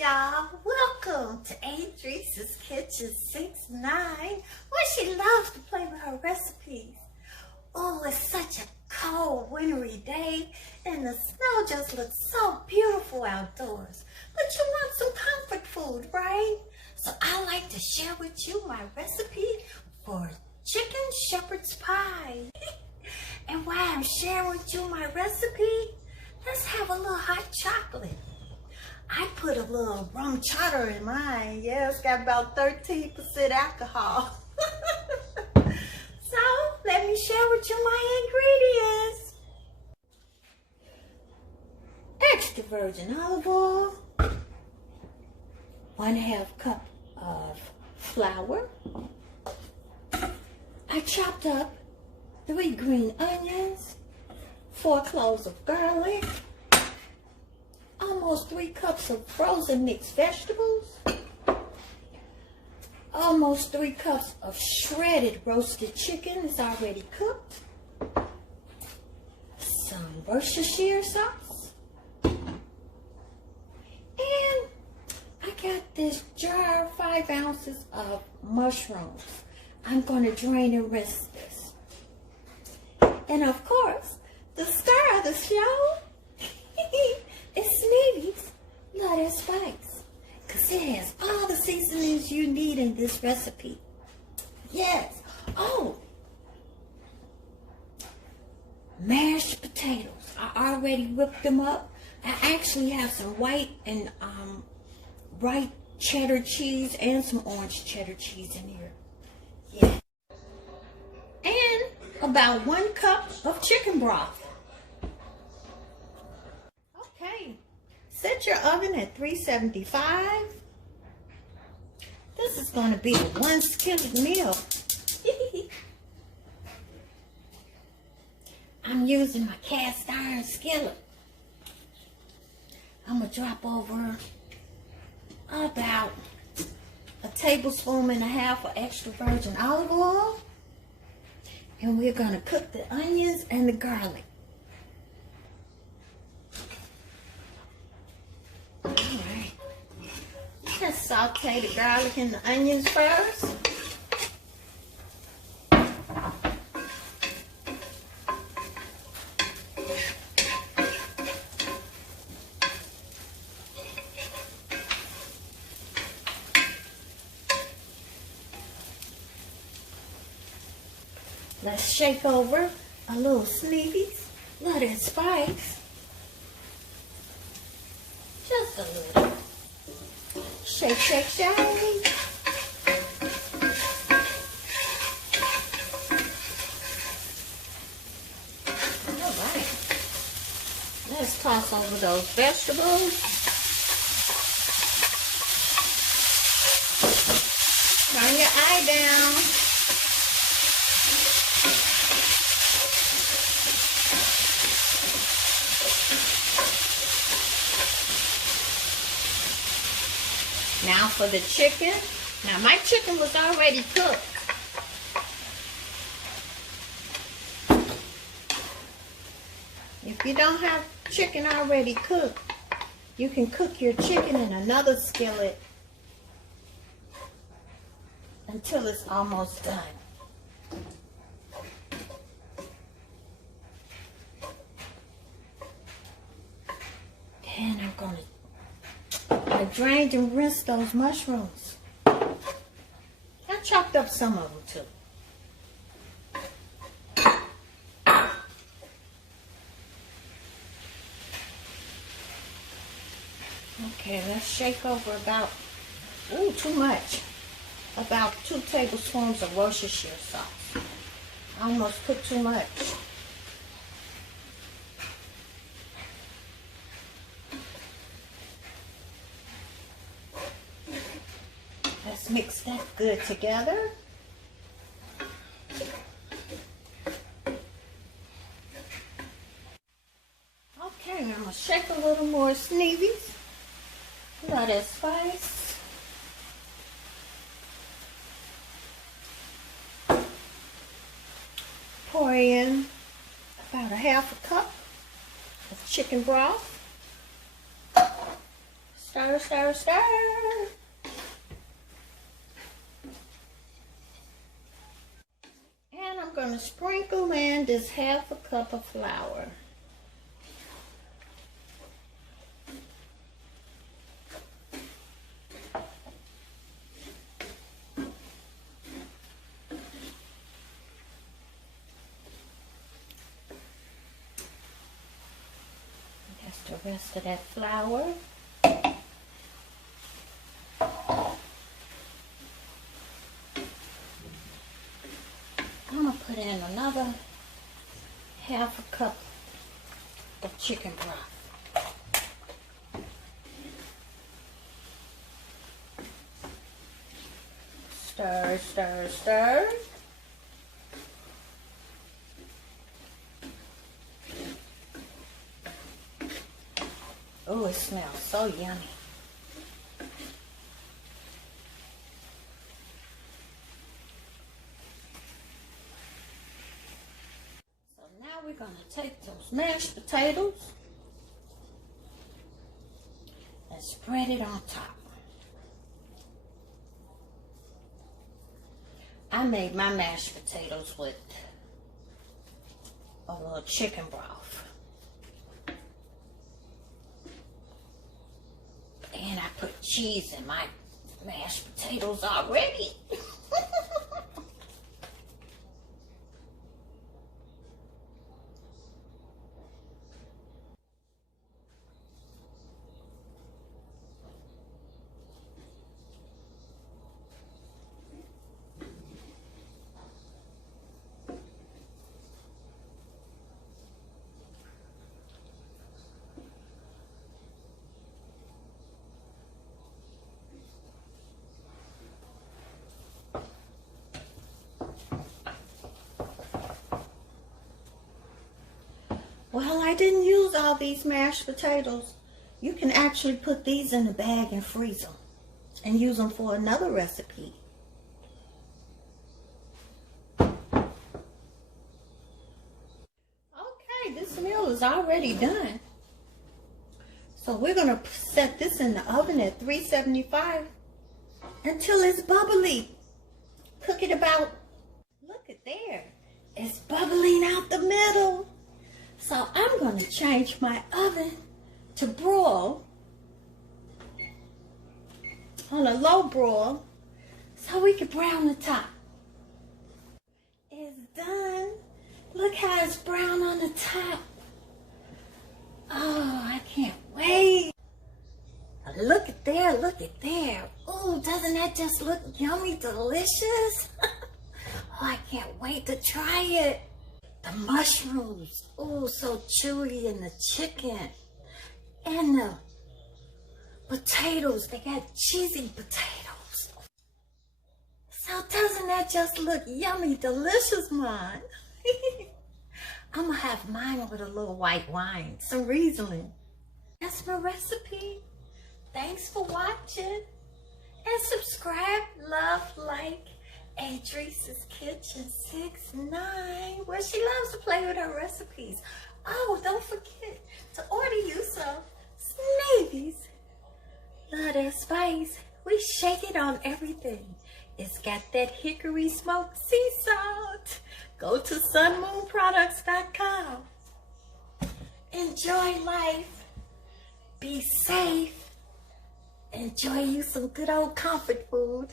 y'all. Welcome to Adrice's Kitchen 69, where she loves to play with her recipes. Oh, it's such a cold, wintry day, and the snow just looks so beautiful outdoors. But you want some comfort food, right? So I like to share with you my recipe for chicken shepherd's pie. And while I'm sharing with you my recipe, let's have a little hot chocolate. I put a little rum chata in mine. Yeah, it's got about 13% alcohol. So, let me share with you my ingredients. Extra virgin olive oil. 1/2 cup of flour. I chopped up 3 green onions, 4 cloves of garlic, almost 3 cups of frozen mixed vegetables, almost 3 cups of shredded roasted chicken. It's already cooked, some Worcestershire sauce, and I got this jar, 5 ounces of mushrooms. I'm going to drain and rinse this. And of course, the star of the show is Sneevy Love That Spice, because it has all the seasonings you need in this recipe. Yes. Oh, mashed potatoes. I already whipped them up. I actually have some white and bright cheddar cheese and some orange cheddar cheese in here. Yeah. And about 1 cup of chicken broth. Okay, set your oven at 375. This is going to be a 1 skillet meal. I'm using my cast iron skillet. I'm going to drop over about 1.5 tablespoons of extra virgin olive oil. And we're going to cook the onions and the garlic. Alright. Let's saute the garlic and the onions first. Let's shake over a little Sneevy Love That Spice. Just a little. Shake, shake, shake. All right. Let's toss over those vegetables. Turn your eye down. Now for the chicken. Now my chicken was already cooked. If you don't have chicken already cooked, you can cook your chicken in another skillet until it's almost done. And I'm going to I drained and rinsed those mushrooms. I chopped up some of them too. Okay, let's shake over about, too much. About 2 tablespoons of Worcestershire sauce. I almost put too much. Let's mix that good together. Okay, I'm going to shake a little more Sneevy Love That Spice. Pour in about 1/2 cup of chicken broth. Stir, stir, stir. And I'm going to sprinkle in this half a cup of flour. That's the rest of that flour. I'm going to put in another half a cup of chicken broth. Stir, stir, stir. Oh, it smells so yummy. So now we're going to take those mashed potatoes and spread it on top. I made my mashed potatoes with a little chicken broth. And I put cheese in my mashed potatoes already. Well, I didn't use all these mashed potatoes. You can actually put these in a bag and freeze them and use them for another recipe. Okay, this meal is already done. So we're going to set this in the oven at 375 until it's bubbly. Cook it about, look at there, it's bubbling out the middle. So I'm going to change my oven to broil, on a low broil, so we can brown the top. It's done. Look how it's brown on the top. Oh, I can't wait. Look at there, look at there. Oh, doesn't that just look yummy, delicious? Oh, I can't wait to try it. The mushrooms, oh, so chewy, and the chicken, and the potatoes, they got cheesy potatoes. So doesn't that just look yummy, delicious, man? I'm gonna have mine with a little white wine, some Riesling. That's my recipe. Thanks for watching, and subscribe, love, like, Adrice's Kitchen 69, where she loves to play with her recipes. Oh, don't forget to order you some Sneevy Love That Spice. We shake it on everything. It's got that hickory smoked sea salt. Go to sunmoonproducts.com. Enjoy life. Be safe. Enjoy you some good old comfort food.